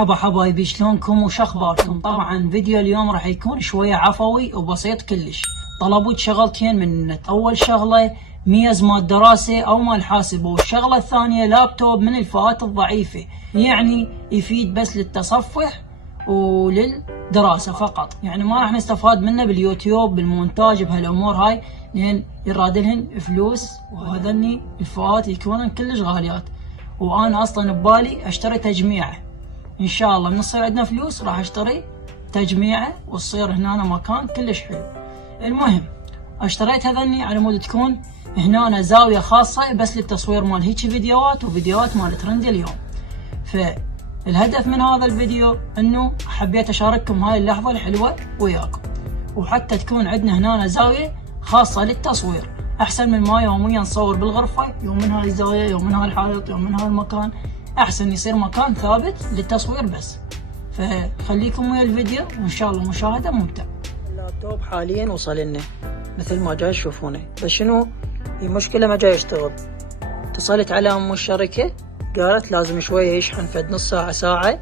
مرحبا حبايبي، شلونكم وش اخباركم؟ طبعا فيديو اليوم راح يكون شويه عفوي وبسيط كلش. طلبوا شغلتين من النت، اول شغله ميز مال دراسه او مال حاسبه، والشغله الثانيه لابتوب من الفئات الضعيفه، يعني يفيد بس للتصفح وللدراسه فقط، يعني ما راح نستفاد منه باليوتيوب بالمونتاج بهالامور هاي، لان يرادلهن فلوس وهذني الفئات يكونن كلش غاليات. وانا اصلا ببالي اشتري تجميعه، ان شاء الله من يصير عندنا فلوس راح اشتري تجميعه وتصير هنا مكان كلش حلو. المهم اشتريت هذني على مود تكون هنا زاويه خاصه بس للتصوير مال هيك فيديوهات وفيديوهات مال ترند اليوم. فالهدف من هذا الفيديو انه حبيت اشارككم هاي اللحظه الحلوه وياكم، وحتى تكون عندنا هنا زاويه خاصه للتصوير، احسن من ما يوميا نصور بالغرفه، يوم من هاي الزاويه، يوم من هاي الحائط، يوم من هاي المكان. احسن يصير مكان ثابت للتصوير بس. فخليكم ويا الفيديو وان شاء الله مشاهده ممتعه. اللابتوب حاليا وصل لنا مثل ما جاي تشوفونه، بس شنو المشكله؟ ما جاي يشتغل. اتصلت على ام الشركه قالت لازم شويه يشحن، فد نص ساعه ساعه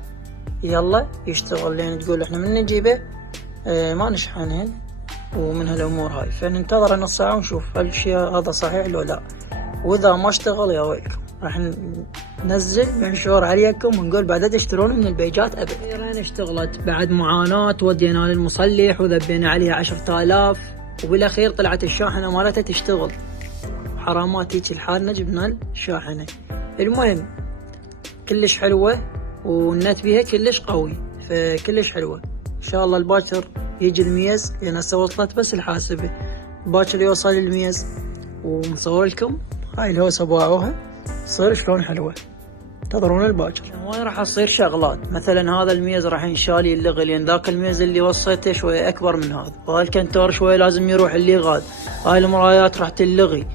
يلا يشتغل، لين تقول احنا من نجيبه ما نشحنهن ومن هالامور هاي. فننتظر نص ساعه ونشوف هل الشيء هذا صحيح لو لا، واذا ما اشتغل يا ويلكم راح ننزل منشور عليكم ونقول بعد تشترون من البيجات ابد. اخيرا اشتغلت بعد معاناه، ودينا للمصلح وذبينا عليها 10,000، وبالاخير طلعت الشاحنه مالتها تشتغل. حرامات هيك الحالنا جبنا الشاحنه. المهم كلش حلوه والنت بيها كلش قوي، فكلش حلوه. ان شاء الله الباكر يجي الميز، لان هسه وصلت بس الحاسبه، باكر يوصل الميز ومصور لكم هاي الهوسه باعوها تصير شلون حلوه. انتظرونا الباكر. هواي راح تصير شغلات، مثلا هذا الميز راح ينشال يلغي، لان ذاك الميز اللي وصيته شويه اكبر من هذا، وهاي الكنتور شويه لازم يروح اللي غاد، هاي المرايات راح تلغي،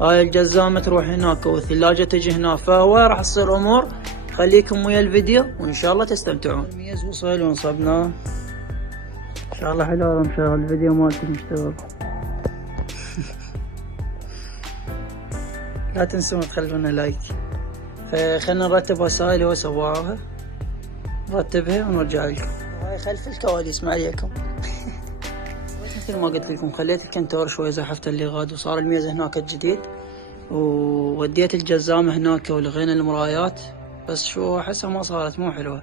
هاي الجزامه تروح هناك والثلاجه تجي هنا، فهو راح تصير امور. خليكم ويا الفيديو وان شاء الله تستمتعون. الميز وصل ونصبناه ان شاء الله حلو. مشغل الفيديو مالتي مشتغل. لا تنسون تخلونا لايك. خلنا نرتب هسه اللي هو سواها، نرتبها ونرجع لكم. هاي خلف الكواليس ما عليكم. مثل ما قلت لكم خليت الكنتور شوي زحفت اللي غاد، وصار الميز هناك الجديد، ووديت الجزامة هناك ولغينا المرايات، بس شو احسها ما صارت مو حلوة.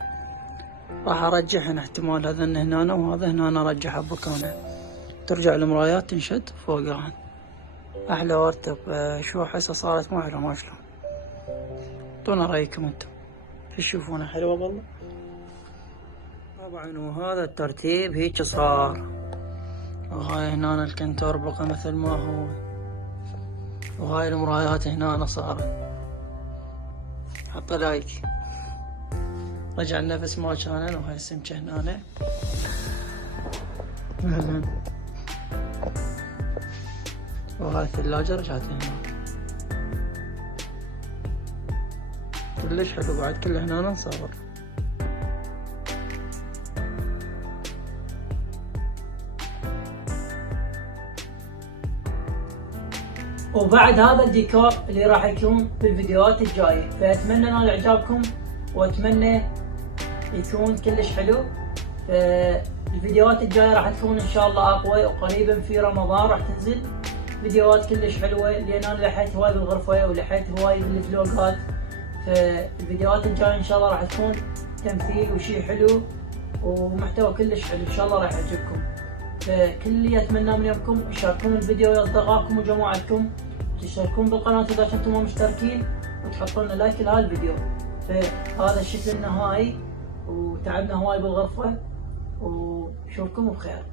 راح ارجعهن احتمال هذا هنا وهذا هنا ارجعها بمكانه، ترجع المرايات تنشد فوقها احلى وارتب. شو احسها صارت مو حلوة، ما شلون. اعطونا رايكم انتم تشوفونها حلوة والله. طبعا وهذا الترتيب هيك صار، وهاي هنا الكنتور بقى مثل ما هو، وهاي المرايات هنا صارت. حط لايك. رجع النفس ما كان، وهاي السمكة هنا. وهاي الثلاجة رجعت هنا كلش حلو، بعد كله هنا نصور. وبعد هذا الديكور اللي راح يكون في الفيديوهات الجاية، فأتمنى نال إعجابكم وأتمنى يكون كلش حلو. الفيديوهات الجاية راح تكون إن شاء الله أقوى، وقريبا في رمضان راح تنزل فيديوهات كلش حلوة، لأن أنا لحيت هواي بالغرفة ولحيت هواي بالفلوقات. فالفيديوهات الجاية إن شاء الله راح تكون تمثيل وشي حلو ومحتوى كلش حلو، إن شاء الله راح يعجبكم. فكل اللي أتمناه من يومكم تشاركون الفيديو ويا أصدقائكم وجماعتكم، وتشتركون بالقناة إذا كنتم مو مشتركين، وتحطون لايك لهذا الفيديو. فهذا الشكل النهائي، وتعبنا هواي بالغرفة، وشوفكم بخير.